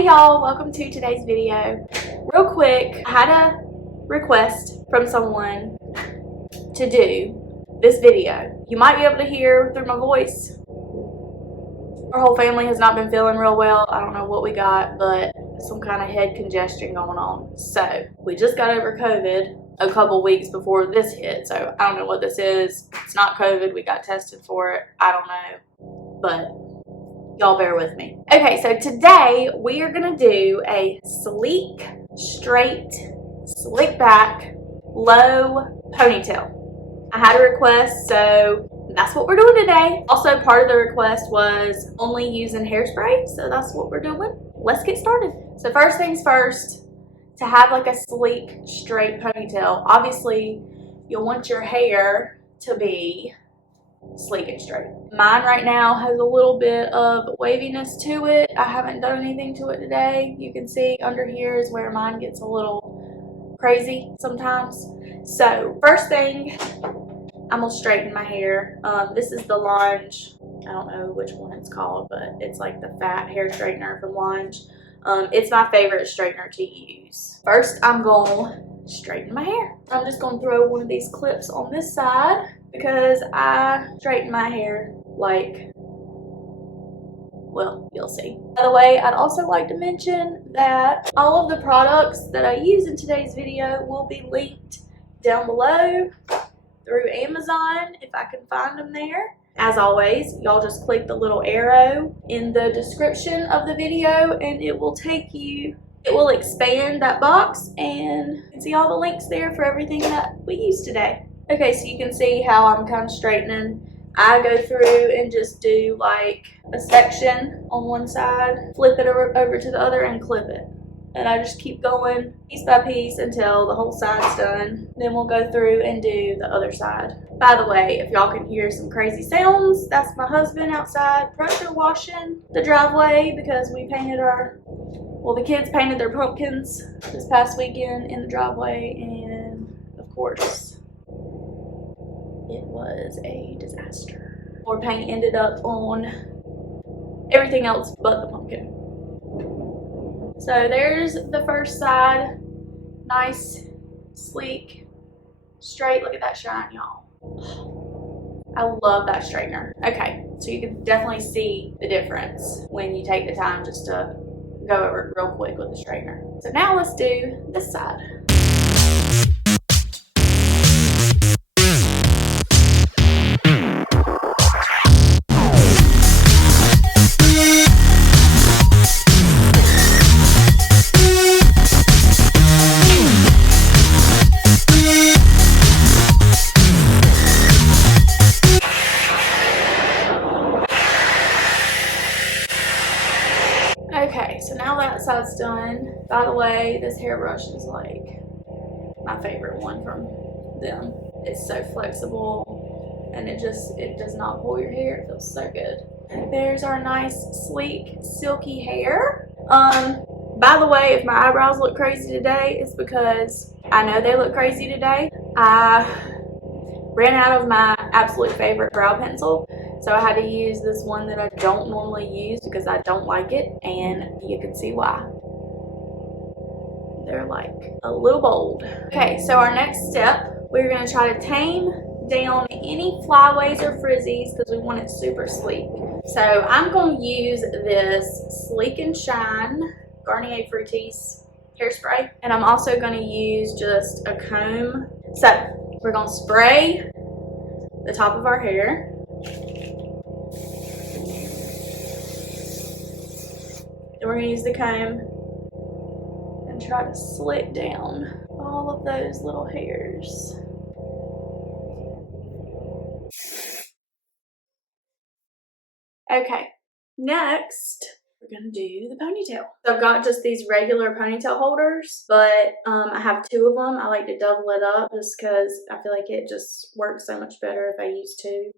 Hey y'all, welcome to today's video. Real quick, I had a request from someone to do this video. You might be able to hear through my voice. Our whole family has not been feeling real well. I don't know what we got, but some kind of head congestion going on. So we just got over COVID a couple weeks before this hit. So I don't know what this is. It's not COVID. We got tested for it. I don't know, but y'all bear with me. Okay, so today we are gonna do a sleek, straight, slick back, low ponytail. I had a request, so that's what we're doing today. Also, part of the request was only using hairspray, so that's what we're doing. Let's get started. So first things first, to have like a sleek, straight ponytail, obviously you'll want your hair to be sleek and straight. Mine right now has a little bit of waviness to it. I haven't done anything to it today. You can see under here is where mine gets a little crazy sometimes. So first thing, I'm gonna straighten my hair. This is the Lunge. I don't know which one it's called, but it's like the fat hair straightener from Lunge. It's my favorite straightener to use. First, I'm gonna straighten my hair. I'm just gonna throw one of these clips on this side because I straighten my hair like, well, you'll see. By the way, I'd also like to mention that all of the products that I use in today's video will be linked down below through Amazon if I can find them there. As always, y'all just click the little arrow in the description of the video and it will take you, it will expand that box and you can see all the links there for everything that we use today. Okay, so you can see how I'm kind of straightening. I go through and just do like a section on one side, flip it over to the other and clip it. And I just keep going piece by piece until the whole side's done. Then we'll go through and do the other side. By the way, if y'all can hear some crazy sounds, that's my husband outside pressure washing the driveway because we painted well, the kids painted their pumpkins this past weekend in the driveway, and of course, it was a disaster. More paint ended up on everything else but the pumpkin. So there's the first side. Nice, sleek, straight. Look at that shine, y'all. I love that straightener. Okay, so you can definitely see the difference when you take the time just to go over it real quick with the straightener. So now let's do this side. Okay, so now that side's done. By the way, this hairbrush is like my favorite one from them. It's so flexible and it does not pull your hair. It feels so good. There's our nice, sleek, silky hair. By the way, if my eyebrows look crazy today, it's because I know they look crazy today. I ran out of my absolute favorite brow pencil. So I had to use this one that I don't normally use because I don't like it, and you can see why. They're like a little bold. Okay, so our next step, we're gonna try to tame down any flyaways or frizzies because we want it super sleek. So I'm gonna use this Sleek and Shine Garnier Fructis hairspray, and I'm also gonna use just a comb. So we're gonna spray the top of our hair. Then we're going to use the comb and try to slick down all of those little hairs. Okay, next we're going to do the ponytail. So I've got just these regular ponytail holders, but I have two of them. I like to double it up just because I feel like it just works so much better if I use two.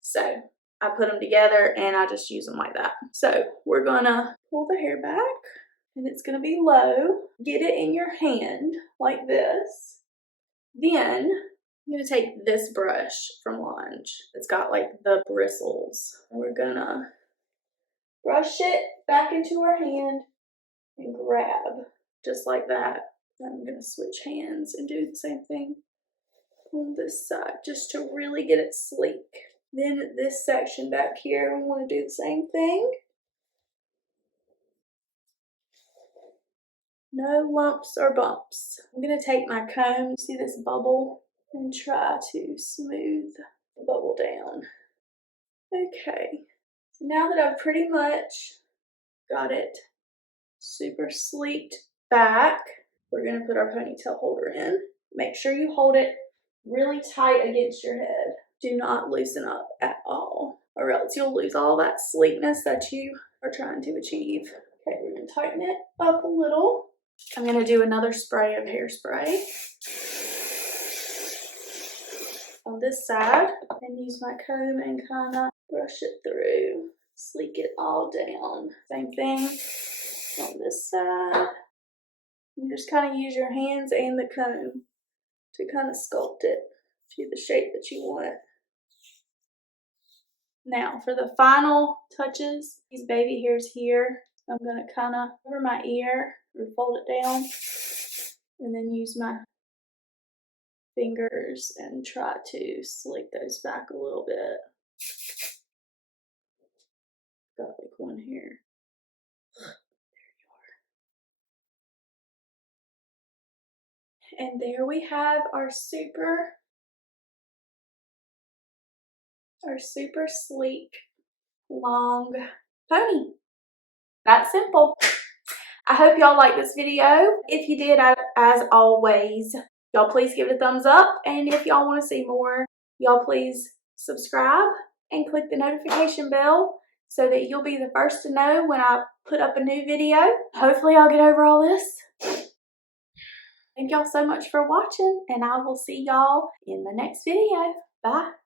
So I put them together and I just use them like that. So we're gonna pull the hair back and it's gonna be low. Get it in your hand like this. Then I'm gonna take this brush from Lunge. It's got like the bristles. And we're gonna brush it back into our hand and grab just like that. Then I'm gonna switch hands and do the same thing on this side just to really get it sleek. Then this section back here, we want to do the same thing. No lumps or bumps. I'm gonna take my comb, see this bubble, and try to smooth the bubble down. Okay, so now that I've pretty much got it super sleeked back, we're gonna put our ponytail holder in. Make sure you hold it really tight against your head. Do not loosen up at all, or else you'll lose all that sleekness that you are trying to achieve. Okay, we're gonna tighten it up a little. I'm gonna do another spray of hairspray on this side and use my comb and kind of brush it through, sleek it all down. Same thing on this side. You just kind of use your hands and the comb to kind of sculpt it to the shape that you want. Now for the final touches, these baby hairs here, I'm gonna kind of cover my ear or fold it down and then use my fingers and try to slick those back a little bit. Got like one here. There you are. And there we have our super sleek, long pony. That's simple. I hope y'all liked this video. If you did, as always, y'all please give it a thumbs up. And if y'all want to see more, y'all please subscribe and click the notification bell so that you'll be the first to know when I put up a new video. Hopefully I'll get over all this. Thank y'all so much for watching, and I will see y'all in the next video. Bye.